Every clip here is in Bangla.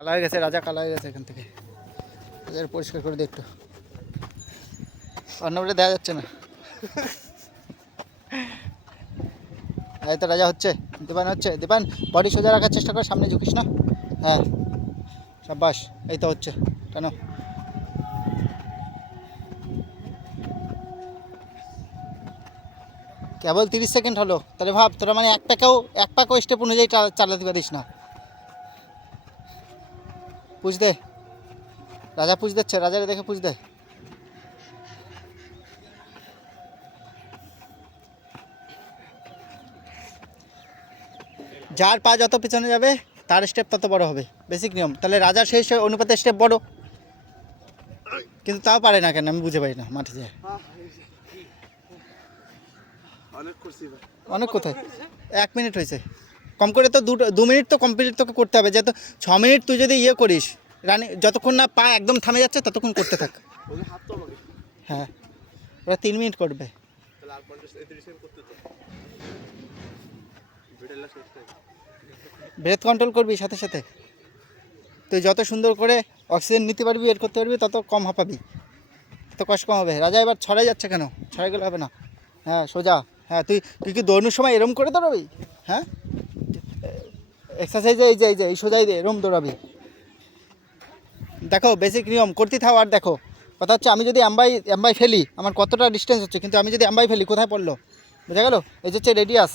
কালা হয়ে গেছে, রাজা কালা হয়ে গেছে এখান থেকে। পরিষ্কার করে দেখতো, অন্যবলে দেওয়া যাচ্ছে না। এই তো রাজা হচ্ছে, দীপান হচ্ছে। দীপান বডি সোজা রাখার চেষ্টা কর, সামনে ঝুঁকিস না। হ্যাঁ সাব্বাস, এই তো হচ্ছে। কেন কেবল 30 সেকেন্ড হলো, তাহলে ভাব তোরা মানে এক পাকেও স্টেপ অনুযায়ী চালাতে পারিস না। পুজ দে, রাজা পুজ দিচ্ছে, রাজারে দেখে পুজ দে। যার পা যত পিছনে যাবে তার স্টেপ তত বড় হবে, বেসিক নিয়ম। তাহলে রাজার সেই অনুপাতে স্টেপ বড়, কিন্তু তাও পারে না কেন আমি বুঝে পারি না। মাঠে যায় অনেক, কোথায় 1 মিনিট হয়েছে, কম করে তো 2 মিনিট তো কমপ্লিট তোকে করতে হবে। যেহেতু 6 মিনিট তুই যদি ইয়ে করিস রানি, যতক্ষণ না পা একদম থামে যাচ্ছে ততক্ষণ করতে থাক। হ্যাঁ ওরা 3 মিনিট করবে। ব্রেথ কন্ট্রোল করবি সাথে সাথে। তুই যত সুন্দর করে অক্সিজেন নিতে পারবি, এর করতে পারবি, তত কম হাঁপাবি, তত কষ্ট কম হবে। রাজা এবার ছড়াই যাচ্ছে কেন? ছড়াই গেলে হবে না। হ্যাঁ সোজা। হ্যাঁ তুই কি দৌড়ানোর সময় এরম করে দৌড়াবি? হ্যাঁ এক্সারসাইজে এই যে এই সোজাই দে, এরম দৌড়াবি। দেখো বেসিক নিয়ম করতে থাও। আর দেখো কথা হচ্ছে, আমি যদি অ্যাম্বাই ফেলি আমার কতটা ডিস্টেন্স হচ্ছে, কিন্তু আমি যদি অ্যাম্বাই ফেলি কোথায় পড়লো বোঝা গেল? এই হচ্ছে রেডিয়াস।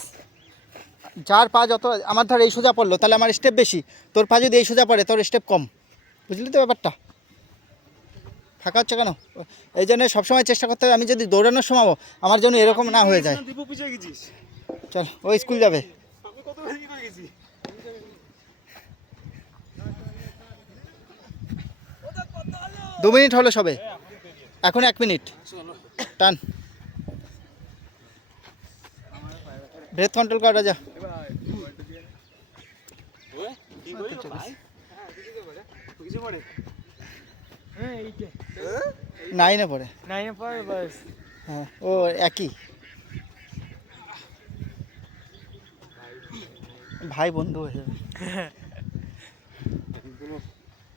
যার পা যত, আমার ধর এই সোজা পড়লো তাহলে আমার স্টেপ বেশি, তোর পা যদি এই সোজা পড়ে তোর স্টেপ কম। বুঝলি তো ব্যাপারটা? ফাঁকা হচ্ছে কেন? এই জন্য সবসময় চেষ্টা করতে হবে আমি যদি দৌড়ানোর সময় আমার জন্য এরকম না হয়ে যায়। চল ও স্কুল যাবে। 2 মিনিট হলো সবে, এখন 1 মিনিট। টান, ব্রেথ কন্ট্রোল কর রাজা। নাইনে পড়ে হ্যাঁ, ও একই ভাই বন্ধু হয়ে যাবে।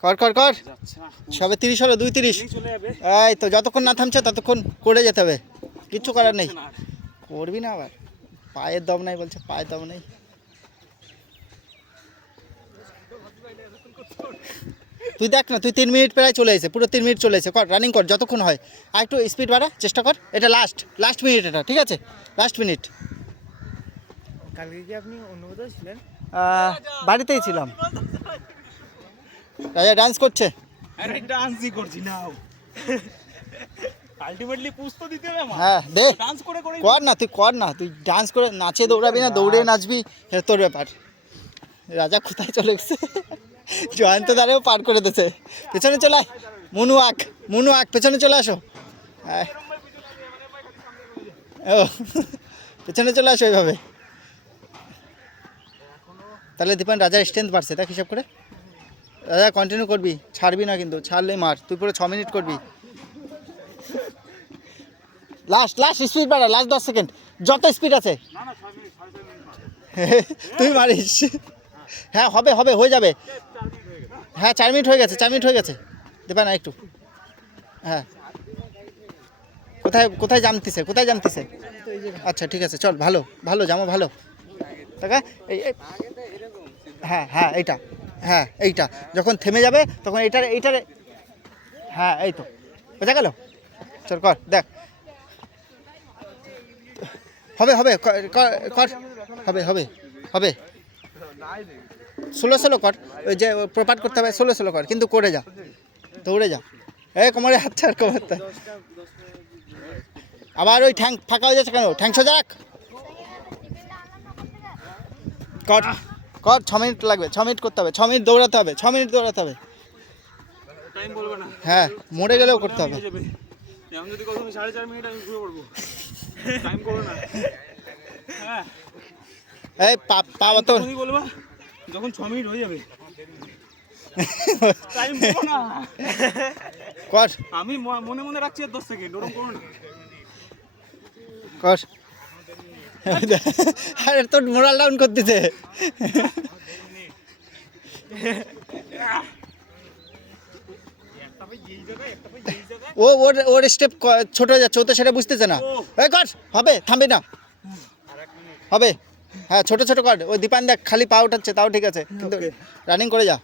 কর কর কর, সবে 30 হলো, 2:30। এই তো যতক্ষণ না থামছে ততক্ষণ করে যেতে হবে, কিচ্ছু করার নেই। করবি না আবার, পায়ের দম নাই বলছে, পায়ের দম নেই। তুই দেখ না, তুই 3 মিনিট প্রায় চলে এসে, পুরো 3 মিনিট চলে এসে। কর রানিং কর যতক্ষণ হয়, আর একটু স্পিড বাড়া চেষ্টা কর। এটা লাস্ট মিনিট, এটা ঠিক আছে, লাস্ট মিনিট। কালকে কি আপনি অন্য কোথাও ছিলেন? বাড়িতেই ছিলাম। রাজা ডান্স করছে। আরে ডান্সই করছি না, আলটিমেটলি পুশ তো দিতে হবে আমার। হ্যাঁ দে, ডান্স করে কর না, তুই কর না, তুই ডান্স করে নাচে দৌড়াবি না দৌড়ে নাচবি, এটা তোর ব্যাপার। রাজা কোথায় চলে গেছে? জয়ন্ত দ্বারেও পার করে দিয়েছে। পেছনে চলে আয়, মুনুয়াক পেছনে চলে আসো। ও পেছনে চলে আসো এইভাবে। তাহলে দীপান রাজার স্ট্রেংথ বাড়ছে দেখ হিসাব করে। রাজা কন্টিনিউ করবি, ছাড়বি না কিন্তু, ছাড়লে মার। তুই পুরো 6 মিনিট করবি। লাস্ট স্পিড বাড়া, লাস্ট 10 সেকেন্ড, যত স্পিড আছে। তুই মারিস। হ্যাঁ হবে হয়ে যাবে। হ্যাঁ 4 মিনিট হয়ে গেছে। দেবা না একটু। হ্যাঁ কোথায় জামতিছে? আচ্ছা ঠিক আছে, চল। ভালো জামা ভালো। হ্যাঁ এইটা যখন থেমে যাবে তখন এইটারে হ্যাঁ এই তো বোঝা গেল। চল কর দেখ, হবে ষোলো কর। ওই যে প্রপাট করতে হবে, ষোলো কর, কিন্তু করে যা, দৌড়ে যা। এই কোমরে হাত ছাড়, আবার ওই ঠ্যাং ফাঁকা হয়ে যাচ্ছে কেন? ঠ্যাং সোজা রাখ, কর 6 মিনিট লাগবে, 6 মিনিট করতে হবে, 6 মিনিট দৌড়াতে হবে, 6 মিনিট দৌড়াতে হবে। হ্যাঁ মরে গেলেও করতে হবে। যদি কখনো 4.5 মিনিট আমি ঘুরে পড়বো, টাইম করো না। হ্যাঁ এই পাওয়া তো বলবা যখন 6 মিনিট হয়ে যাবে, টাইম করো না। কর, আমি মনে রাখছি 10 সেকেন্ড, ওরকম করো না। কর। আরে তোর মোরাল ডাউন করতেছে। ও ওর ওর স্টেপ ছোট হয়ে যাচ্ছে, ও তো সেটা বুঝতেছে না। এই কর, হবে, থামবি না, হবে। হ্যাঁ ছোট ছোট কর। ওই দীপান দেখ খালি পা উঠাচ্ছে, তাও ঠিক আছে, কিন্তু রানিং করে যা।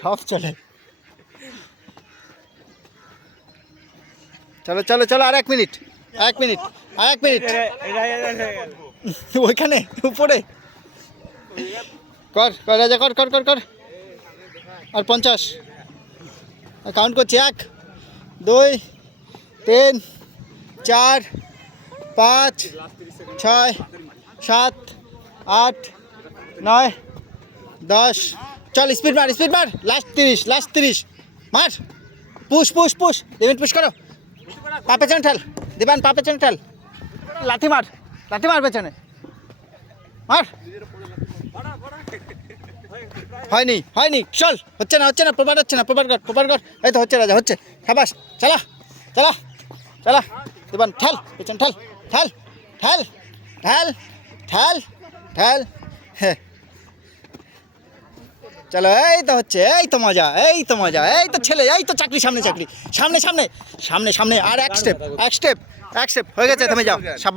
সব চলে। চলো চলো চলো, আর 1 মিনিট, 1 মিনিট, আর 1 মিনিট। ওইখানে উপরে কর কর রাজা, কর কর কর কর। আর 50 কাউন্ট করছি, 1 2 3 4 5 6 7 8 9 10। চল স্পিড মার, স্পিড মার, লাস্ট 30, লাস্ট 30 মার। Push push push, limit push করো। পা পেছনে ঠেল দীপান, পা পেছনে ঠেল, লাথি মার, লাথি মার পেছনে মার। হয়নি হয়নি, চল, হচ্ছে না হচ্ছে না, প্রপার হচ্ছে না, প্রপার কর, প্রপার কর। এই তো হচ্ছে রাজা, হচ্ছে, খাবাস, চালা চালা চালা দীপান, ঠেল পেছনে, ঠেল ঠেল ঠেল ঠেল ঠেল ঠেল। হ্যাঁ চলো, এই তো হচ্ছে, এই তো মজা, এই তো মজা, এই তো ছেলে, এই তো চাকরি, সামনে চাকরি, সামনে সামনে সামনে সামনে। আর 1 স্টেপ, 1 স্টেপ, 1 স্টেপ হয়ে গেছে, থেমে যাও, সাব্বাস।